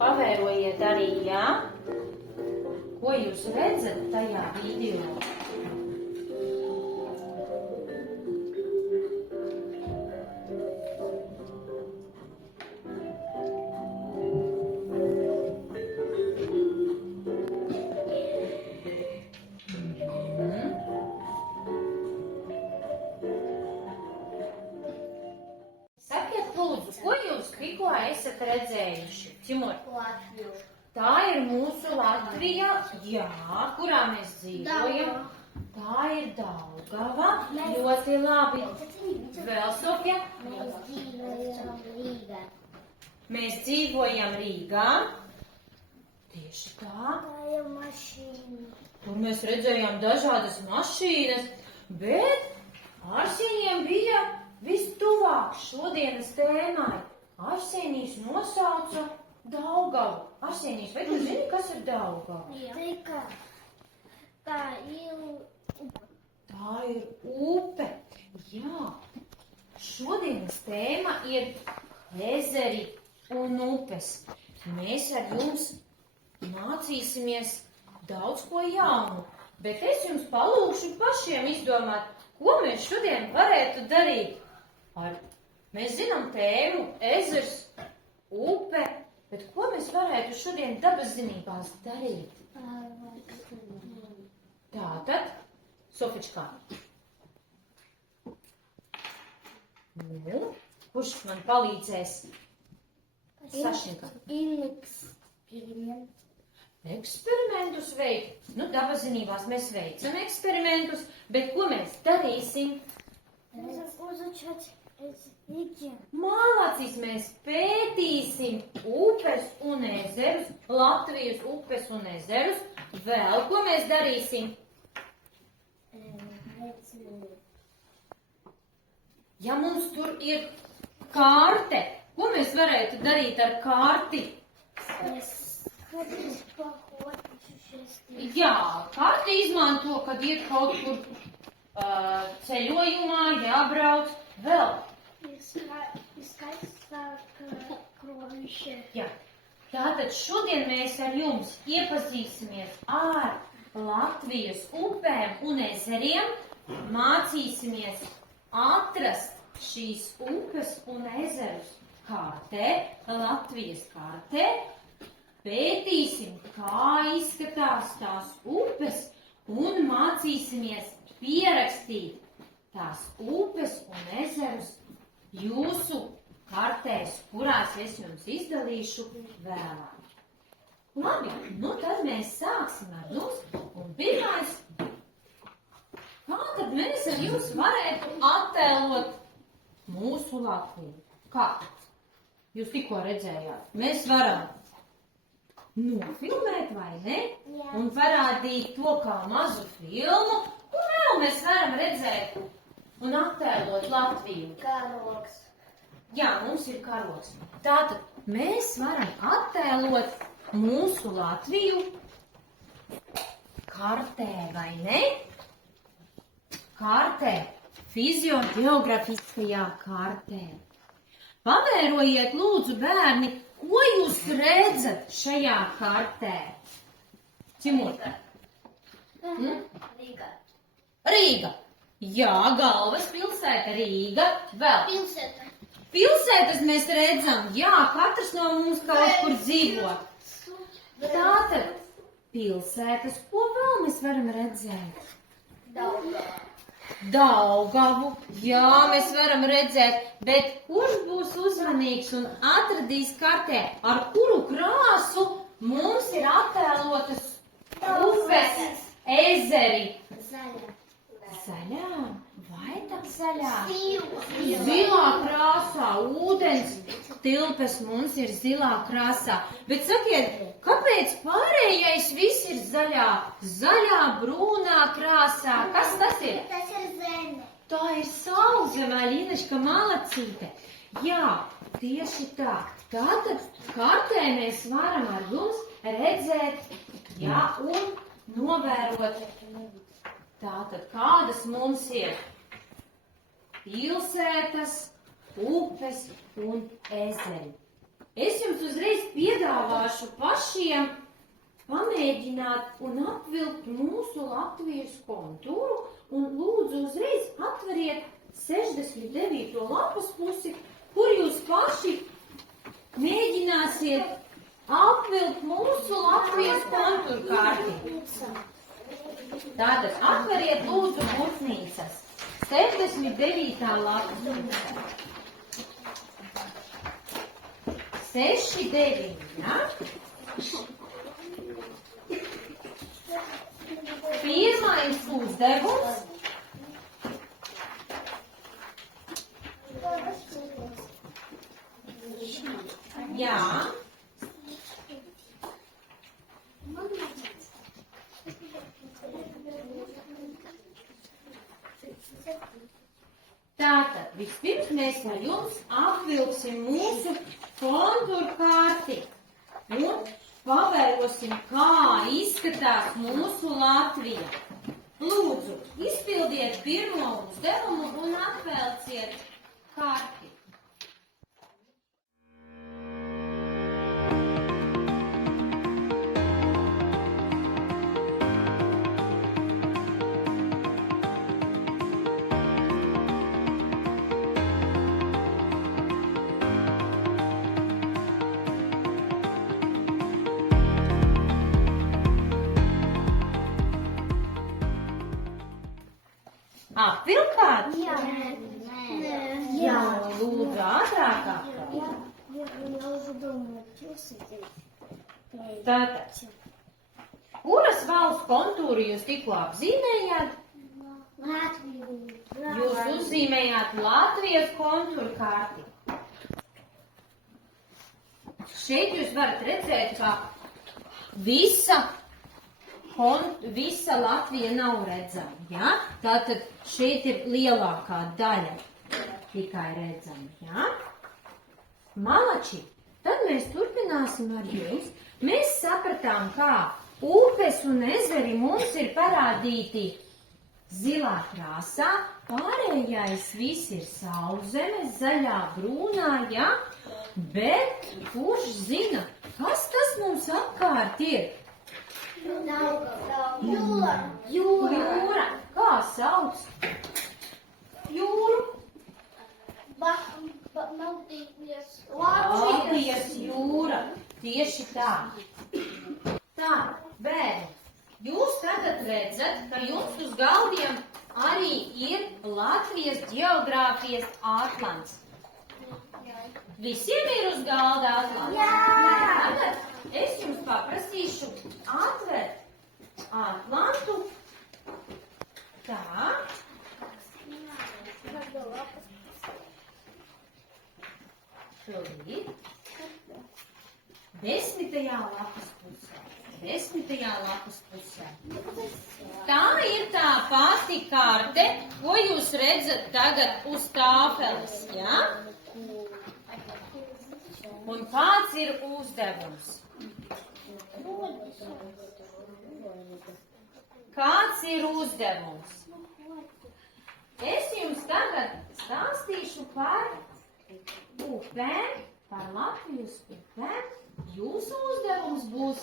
Pavērojiet arī, jā? Ko jūs redzat tajā video? Sakiet, lūdzu, ko jūs tikko esat redzējuši? Timur? Latviju. Tā ir mūsu Latvija, jā, kurā mēs dzīvojam. Tā ir Daugava, ļoti labi. Vēl, Sofija? Mēs dzīvojam Rīgā. Tieši tā. Tā ir mašīna. Tur mēs redzējām dažādas mašīnas, bet Arsenijam bija vistuvāk šodienas tēmai. Arsenijs nosauca Daugavu. Arsenijs, vai tu zini, kas ir Daugava? Jā. Tā ir Tā ir upe. Jā. Šodienas tēma ir ezeri un upes. Mēs ar jums mācīsimies daudz ko jaunu, bet es jums palūkšu pašiem izdomāt, ko mēs šodien varētu darīt. Mēs zinām tēmu ezers, upe, bet ko mēs varētu šodien dabas zinībās darīt? Tātad, Sofičkā. Nu, kurš man palīdzēs? Sašņika. Eksperimentus veikt. Nu, dabas zinībās mēs veicam eksperimentus, bet ko mēs darīsim? Mālācīs mēs pētīsim upes un ezerus, Latvijas upes un ezerus. Vēl ko mēs darīsim? Ja mums tur ir kārte, ko mēs varētu darīt ar kārti? Jā, kārti izmanto, kad iet kaut kur ceļojumā, jābrauc. Vēl. Jā. Tātad šodien mēs ar jums iepazīsimies ar Latvijas upēm un ezeriem, mācīsimies atrast šīs upes un ezerus kārtē, Latvijas kārtē, pētīsim, kā izskatās tās upes un mācīsimies pierakstīt tās upes un ezerus jūsu kartēs, kurās es jums izdalīšu vēlāk. Labi, nu tad mēs sāksim ar jums. Un pirmais, kā tad mēs ar jums varētu attēlot mūsu Latviju? Kā? Jūs tikko redzējāt. Mēs varam nofilmēt, vai ne? Jā. Un parādīt to kā mazu filmu. Un vēl mēs varam redzēt un attēlot Latviju. Karoks. Jā, mums ir karoks. Tātad mēs varam attēlot mūsu Latviju kartē, vai ne? Kartē, fiziogeografiskajā kartē. Pavērojiet, lūdzu, bērni, ko jūs redzat šajā kartē? Timur? Rīga. Rīga. Jā, galvaspilsēta Rīga. Vēl. Pilsēta. Pilsētas mēs redzam, jā, katrs no mums kaut kur dzīvo. Tātad, pilsētas, ko vēl mēs varam redzēt? Daugavu, jā, mēs varam redzēt, bet kurš būs uzmanīgs un atradīs kartē, ar kuru krāsu mums ir attēlotas upes, ezeri? Zaļā? Vai tā zaļā? Zilā krāsā, ūdens tilpes mums ir zilā krāsā. Bet sakiet, kāpēc pārējais viss ir zaļā? Zaļā, brūnā krāsā. Kas tas ir? Tas ir zeme. Tā ir sauszeme, Alīnaška malacīte. Jā, tieši tā. Tātad kartē mēs varam ar jums redzēt, jā, un novērot. Tātad kādas mums ir pilsētas, upes un ezeri. Es jums uzreiz piedāvāšu pašiem pamēģināt un apvilkt mūsu Latvijas kontūru un lūdzu uzreiz atveriet 69. lapas pusi, kur jūs paši mēģināsiet apvilkt mūsu Latvijas kontūru kārti. Tātad atveriet lūdzu mutnīcas. 69. lapas pusē. 6, 9, ja? Pirmais uzdevums. Jā. Tātad, vispirms mēs ar jums apvilksim mūsu kontūru kārti un pavērosim, kā izskatās mūsu Latvija. Lūdzu, izpildiet pirmo uzdevumu un apvelciet karti. Apvilkāt? Jā. Jā, lūdzu, ātrāk apvilkt. Я уже думаю, Tātad, kuras valsts kontūru jūs tikko apzīmējāt? Jūs uzzīmējāt Latvijas kontūru kārti. Šeit jūs varat redzēt, ka visa Latvija nav redzama, ja? Tātad šeit ir lielākā daļa tikai redzama, ja? Malači, tad mēs turpināsim ar jums. Mēs sapratām, kā upes un ezeri mums ir parādīti zilā krāsā, pārējais viss ir saulzemes, zaļā, brūnā, ja? Bet kurš zina, kas tas mums apkārt ir? Jūra. Kā sauc? Jūru? Latvijas jūra. Tieši tā. Tā, bērni, jūs tagad redzat, ka jums uz galdiem arī ir Latvijas ģeogrāfijas atlants. Visiem ir uz galda atlants? Jā! Tagad es jums paprasīšu atvērt atlantu. Tā. Šodien. 10. lapas pusē. 10. lapas pusē. Tā ir tā pati karte, ko jūs redzat tagad uz tāfeles, ja? Un kāds ir uzdevums? Kāds ir uzdevums? Es jums tagad stāstīšu par upēm, par Latvijas upēm. Jūsu uzdevums būs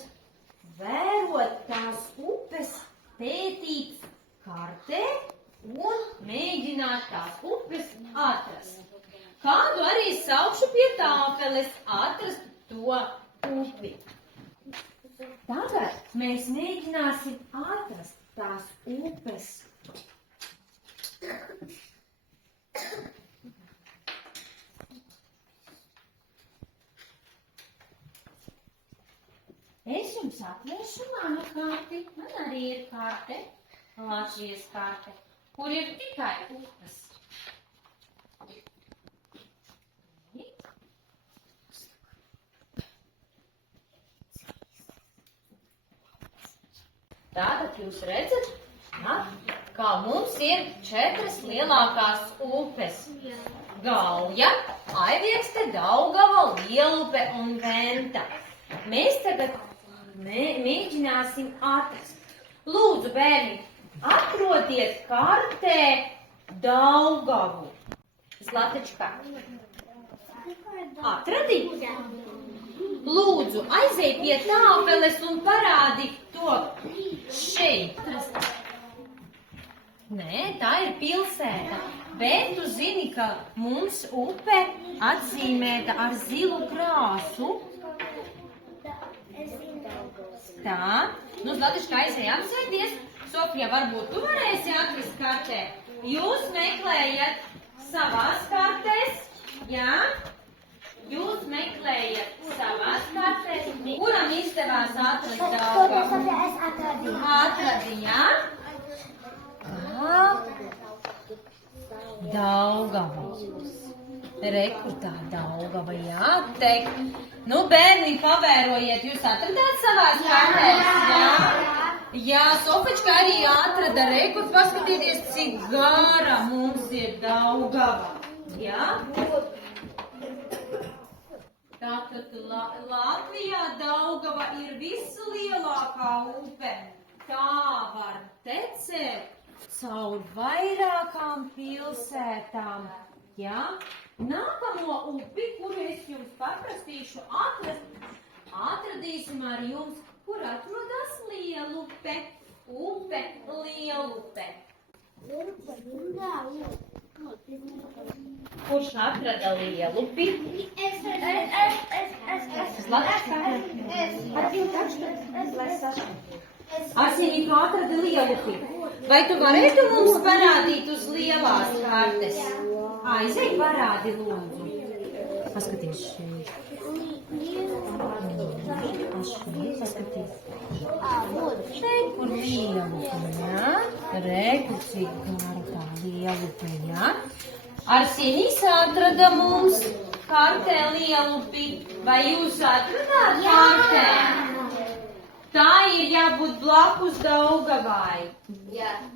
vērot tās upes, pētīt kartē un mēģināt tās upes atrast. Kādu arī saukšu pie tāfeles atrast to upi. Tagad mēs mēģināsim atrast tās upes. Es jums atvēršu manu karti. Man arī ir karte, Latvijas karte, kur ir tikai upes. Tātad jūs redzat, ja, kā mums ir 4 lielākās upes. Gauja, Aiviekste, Daugava, Lielupe un Venta. Mēs tagad mēģināsim atrast. Lūdzu, bērni, atrodiet kartē Daugavu. Zlatečka. Atradīt? lūdzu, aizej pie tāfeles un parādi to šeit. Nē, tā ir pilsēta, bet tu zini, ka mums upe atzīmēta ar zilu krāsu. Tā, nu Zlatiška aizej apsēdies. Sofija, varbūt tu varēsi atrast kartē. Jūs meklējat savās kartēs, jā? Jūs meklējat savās kartēs. Kuram izdevās atrast Daugavu? Atradi, jā? Daugava. Reku tā Daugava, jā, teikt. Nu, bērni, pavērojiet, jūs atradāt savās kartēs, jā? Jā, Sofička arī atrada reku, paskatieties, cik gara mums ir Daugava, jā? Tātad Latvijā Daugava ir vislielākā upe. Tā var tecēt caur vairākām pilsētām. Ja? Nākamo upi, kuru es jums paprastīšu atrast, atradīsim ar jums, kur atrodas Lielupe. Upe Lielupe. Kurš atrada Lielupi? Arsenija, kā atrada Lielupi? Vai tu varētu mums parādīt uz lielās kartes? Aizej, parādi, lūdzu. Paskaties šeit. Paskaties. Šeit, kur Lielupi, jā? Reku, cik gara tā Lielupi, jā? Arsenijs atrada mums kartē Lielupi. Vai jūs atradāt kartē? Tā ir jābūt blakus Daugavai.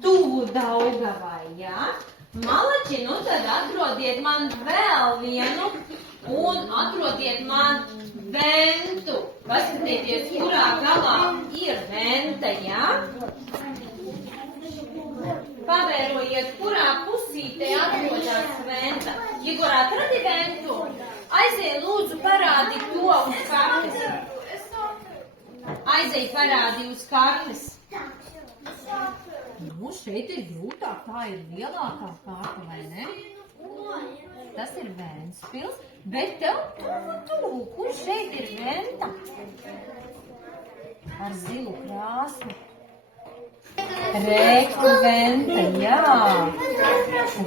Tuvu Daugavai, jā? Malači, nu tad atrodiet man vēl vienu un atrodiet man Ventu. Paskatieties, kurā galā ir Venta, jā? Pavērojiet, kurā pusītē atrodas Venta. Jegor, atradi Ventu? Aizej, lūdzu, parādi to uz kartes. Aizej, parādi uz kartes. Nu, šeit ir grūtāk, tā ir lielākā karta, vai ne? Tas ir Ventspils, bet tev tuvu, kur šeit ir Venta? Ar zilu krāsu. Reku Venta, jā.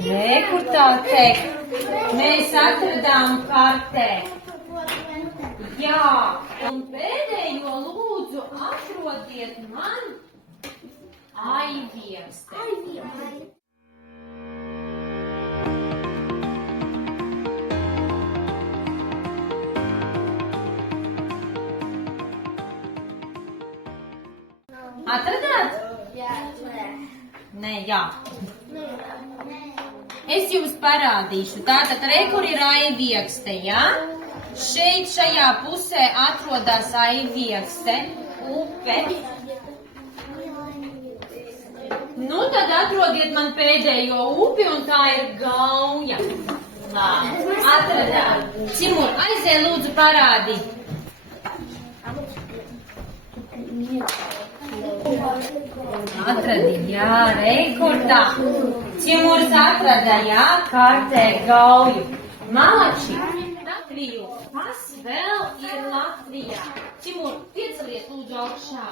Reku tā teikt. Mēs atradām kartē. Jā, un pēdējo lūdzu atrodiet man Aiviekste. Atradāt? Jā. Nē, jā. Es jums parādīšu. Tātad re, kur ir Aiviekste, jā? Šeit šajā pusē atrodas Aiviekste, upe. Nu, tad atrodiet man pēdējo upi, un tā ir Gauja. Labi, atradāt. Cimur, aizej lūdzu parādi. Atradi, jā, rekordā. Cimurs atrada, jā, kartē Gauju. Malači, Latviju. Kas vēl ir Latvijā? Cimur, piecelies lūdzu augšā.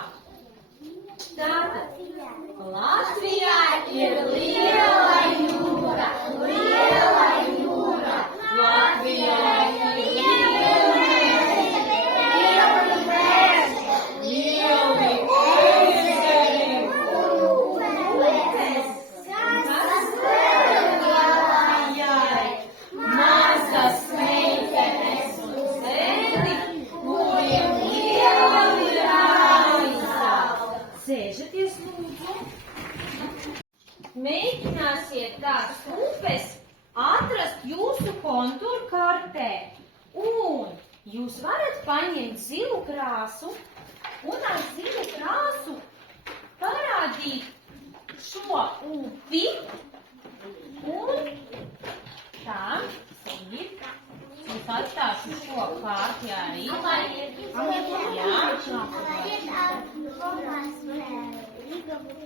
Tātad, Latvijā ir liela jūra, liela jūra. Latvijā ir lieli ezeri un upes. Kas vēl Latvijai? Mazas meitenes un zēni, kuriem liela ir aizsāla. Sēžaties, lūdzu. Mēģināsiet tās upes atrast jūsu kontūru kartē. Un jūs varat paņemt zilu krāsu un ar zilu krāsu parādīt šo upi. Un tā ir. Jūs atstāšu šo kārti arī, lai...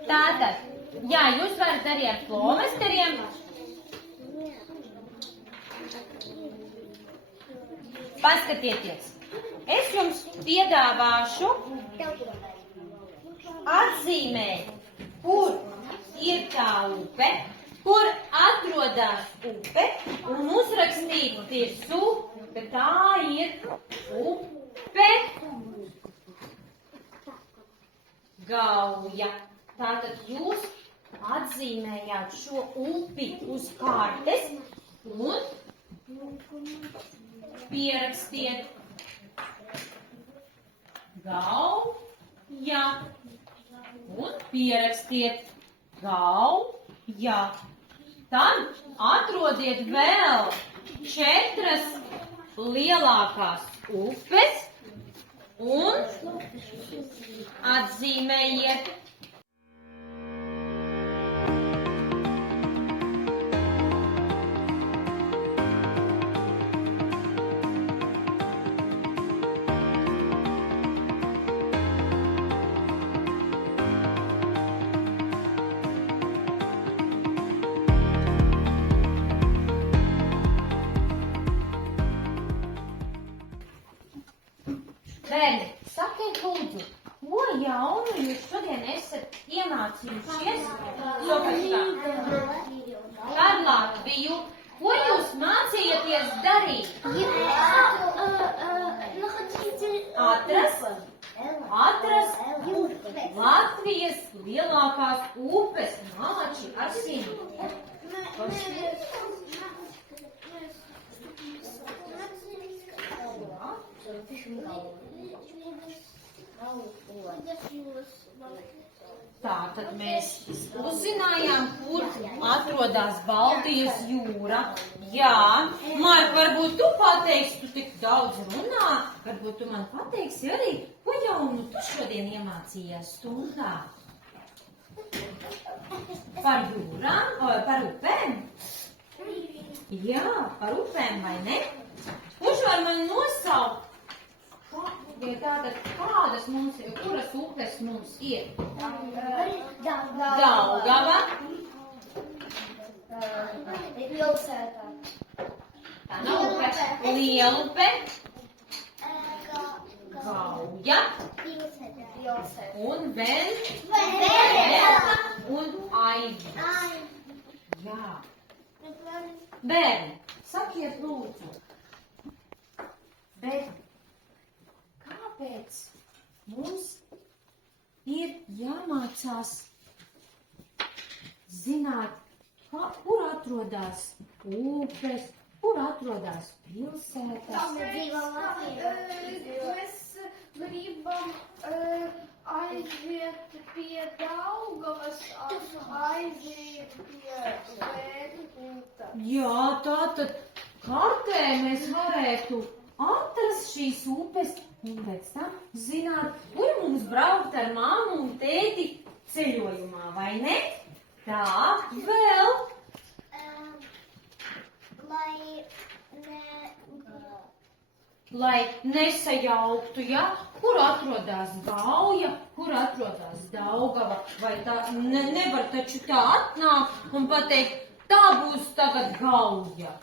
Tātad, jā, jūs varat arī ar flomasteriem. Paskatieties, es jums piedāvāšu atzīmēt, kur ir tā upe, kur atrodas upe, un uzrakstīt virsū, ka tā ir upe Gauja. Tātad jūs atzīmējāt šo upi uz kārtes un pierakstiet Gauja un pierakstiet Gauja. Tad atrodiet vēl 4 lielākās upes un atzīmējiet. Bērni, sakiet lūdzu, ko jaunu jūs šodien esat iemācījušies? Par Latviju. Ko jūs mācījāties darīt? Atrast Latvijas lielākās upes, Māči, Arsini. Tātad mēs uzzinājām, kur atrodas Baltijas jūra. Jā, Mark, varbūt tu pateiksi, tu tik daudz runā, varbūt tu man pateiksi arī, ko jaunu tu šodien iemācījies stundā? Par jūrām, par upēm? Jā, par upēm, vai ne? Kurš var man nosaukt? Tātad, kādas mums ir, kuras upes mums ir? Daugava. Pilsētā. Tā nav upe. Lielupe. Gauja. Un vēl. Un Aivas. Jā. Bērni, sakiet lūdzu. Bet kāpēc mums ir jāmācās zināt, kur atrodas upes, kur atrodas pilsētas? Mēs gribam aiziet pie Daugavas, aiziet pie Vērkuta. Jā, tātad kartē mēs varētu atrast šīs upes un pēc tam zināt, kur mums braukt ar māmu un tēti ceļojumā, vai ne? Tā, vēl. Lai nesajauktu, ja? Kur atrodas Gauja, kur atrodas Daugava, vai tā nevar taču tā atnākt un pateikt, tā būs tagad Gauja.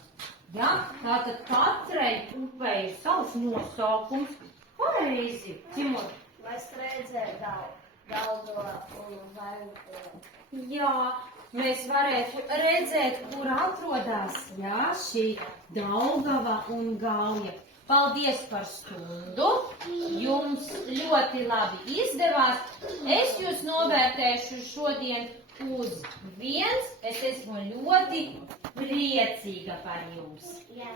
Ja? Tātad katrai upei ir savs nosaukums. Pareizi, Timur. Mēs redzējām Daugava un Vērkuta. Jā, mēs varētu redzēt, kur atrodas, jā, šī Daugava un Gauja. Paldies par stundu. Jums ļoti labi izdevās. Es jūs novērtēšu šodien uz 1. Es esmu ļoti priecīga par jums. Jā.